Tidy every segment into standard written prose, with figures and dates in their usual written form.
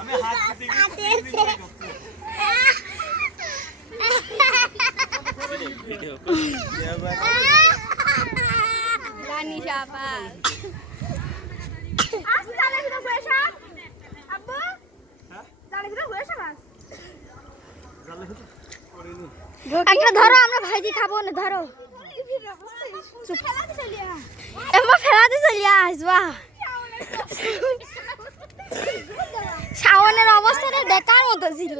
আমি হাত দিতে রানী সাপা একটা ধরো আমরা ভাইজি খাবো না ধরো এমন ফেলাতে চলিয়া আসবা শাওনের অবস্থাটা দেখার মতো ছিল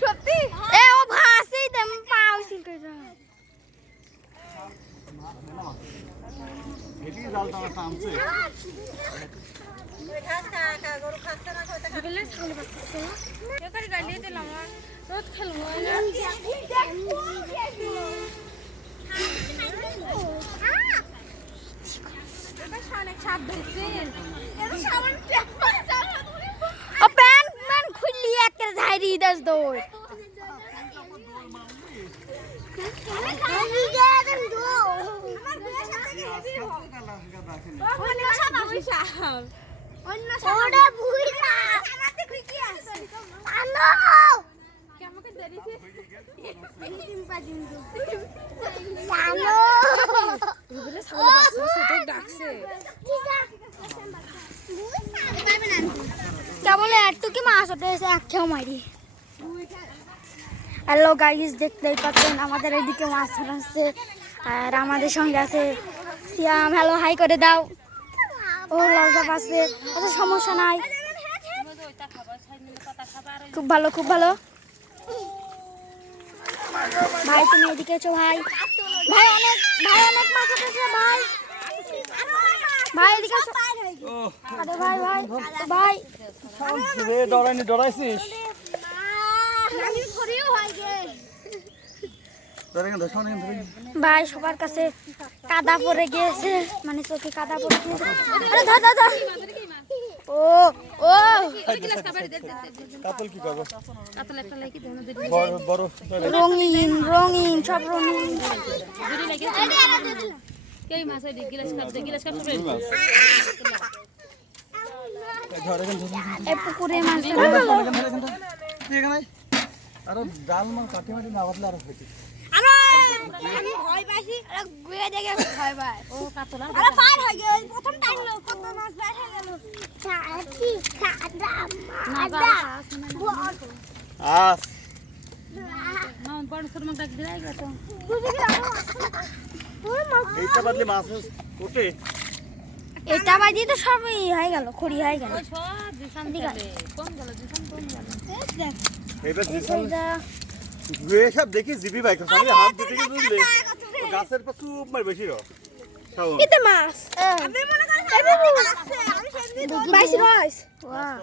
সত্যি এ ও ভাসি তেম পাউছিল কইরা এটি জাল টানা টানছে খুললি একটা ঝাইরি দাস দৌড় কেবল একটু কি মাছ ওঠে একটাও মারি হ্যালো গাইস দেখতেই পাচ্ছেন আমাদের এদিকে মাছ ধরাচ্ছে আর আমাদের সঙ্গে আছে সিয়াম হ্যালো হাই করে দাও ও লজ্জা পাচ্ছে অত সমস্যা নাই খুব ভালো খুব ভালো ভাই তুমি এদিকে এসো ভাই ভাই অনেক মাছ উঠেছে ভাই ভাই এদিকে এসো আরে ভাই ভাই ভাই রে ডরাইছিস ভাই সবার কাছে কাদা পড়ে গিয়েছে মানে চোখে কাদা পড়ে গিয়েছে আরে ধর ধর ধর ও ও কাতল কি করব কাতল একটা লাগি দেন বড় বড় রঙিন রঙিন সব রঙিন জুরি লাগি কই মাছ এই গিলাস কাপ সব ধরে এই পুকুরে মাছ এখানে আরে ডাল মাছ কাটি মাটি না বাদলে আর হইছে আরে আমি ভয় পাইছি আরে গুয়ে দেখে আমি ভয় পাই ও কাতল আরে পার হয়ে গেল প্রথম টাইম লো কত মাছ বের হয়ে গেল চাচি কাদা কাদা আস না বড় সুরমা ডাক দিলাই গো তো বুঝি কি এইটা বদলে মাছ ওঠে এটা বাজি তো সবই হয়ে গেল খড়ি হয়ে গেল সব দিশান দিবে কম গেল দিশান কম গেল দেখ এবার দিশান এইটা ঘুরে সব দেখি জিবি বাইক আমি হাত দিতে গিয়ে বুঝলে গাছের পা চুপ মার বেশি র এটা মাছ আমি মনে করি আছে আমি সেমনি বাইশ রস ওয়াও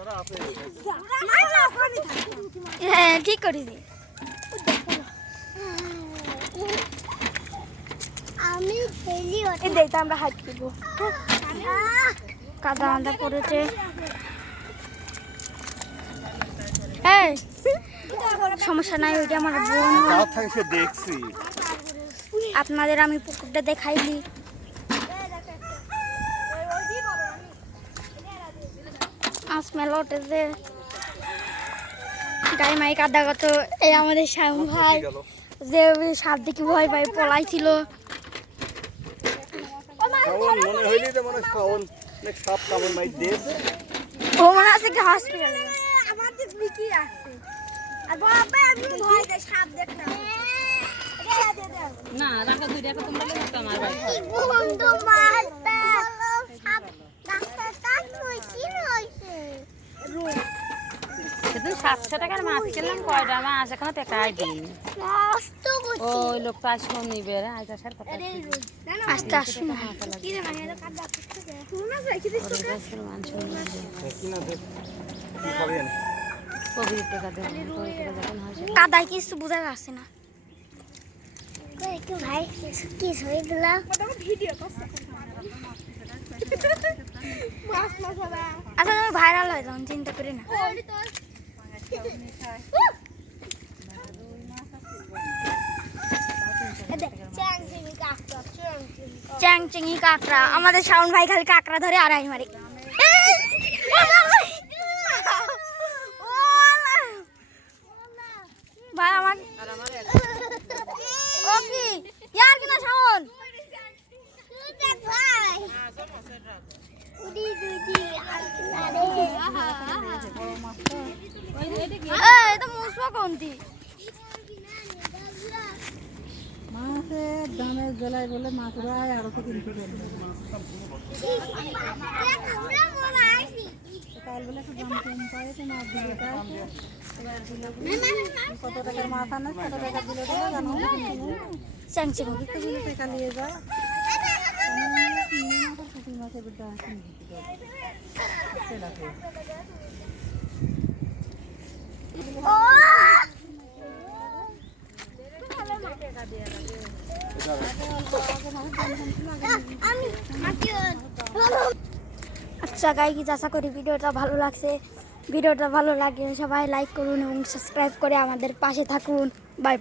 হ্যাঁ ঠিক করেছি আমি খেলি এই দেখতে আমরা হাত দিব কাদা আন্দা পড়েছে এই সমস্যা নাই ওইটা আমার বোন রাত থেকে সে দেখছি আপনাদের আমি পুকুরটা দেখাইলি আজ মেলা উঠেছে গাই মাই কাদা কত এই আমাদের শ্যাম ভাই যে সাপ দেখি ভয় পাই পলাইছিল শাওন মনে হইলি তো মনে শাওন অনেক সাপ কামড় মাই দেশ ও মনে আছে কি হসপিটালে আমার তো বিকি আছে আর বাবা আমি ভয় দেই সাপ দেখলাম না রাখা দুই টাকা তোমরা লেখা তো আমার ভাই বন্ধু মারতে সাপ ডাক্তারটা কইছি রইছে সেদিন 700 টাকার মাছ কিনলাম কয়টা মাছ এখনো টাকাই দিই মস্ত কইছি ওই লোক তো আসো নিবে রে আজ আসার কথা আস্তে আসুন কি রে মানে এটা কাদা করতে দে শুন না কি দিছ তোর মাংস নিবে কি না দেখ কি খাবি না কবির টাকা দেব তোর টাকা যখন হয় কাদায় কিছু বোঝা যাচ্ছে না একটু ভাই কি হয়ে গেল ভিডিও করছে আচ্ছা তুমি ভাইরাল হয়ে যাও চিন্তা করি না চ্যাংচিঙি কাঁকড়া। আমাদের শাওন ভাই খালি কাঁকড়া ধরে আড়াই মারে। ভাই আমার ও কি ইয়ার কিনা শাওন তো মুসবা কোনটি মাছের দামের বেলায় বলে মাছরাই আরো তো কিনতে পারবে সকালবেলা একটু দাম কম পাই তো মাছ দিলে কত টাকার মাছ আনে কত টাকা দিলে জানো চ্যাংচিঙি একটু দিলে টাকা নিয়ে যা পুঁটি মাছের দাম রাখে আচ্ছা গাইস, আশা করি ভিডিওটা ভালো লাগছে। ভিডিওটা ভালো লাগলে সবাই লাইক করুন এবং সাবস্ক্রাইব করে আমাদের পাশে থাকুন। বাই।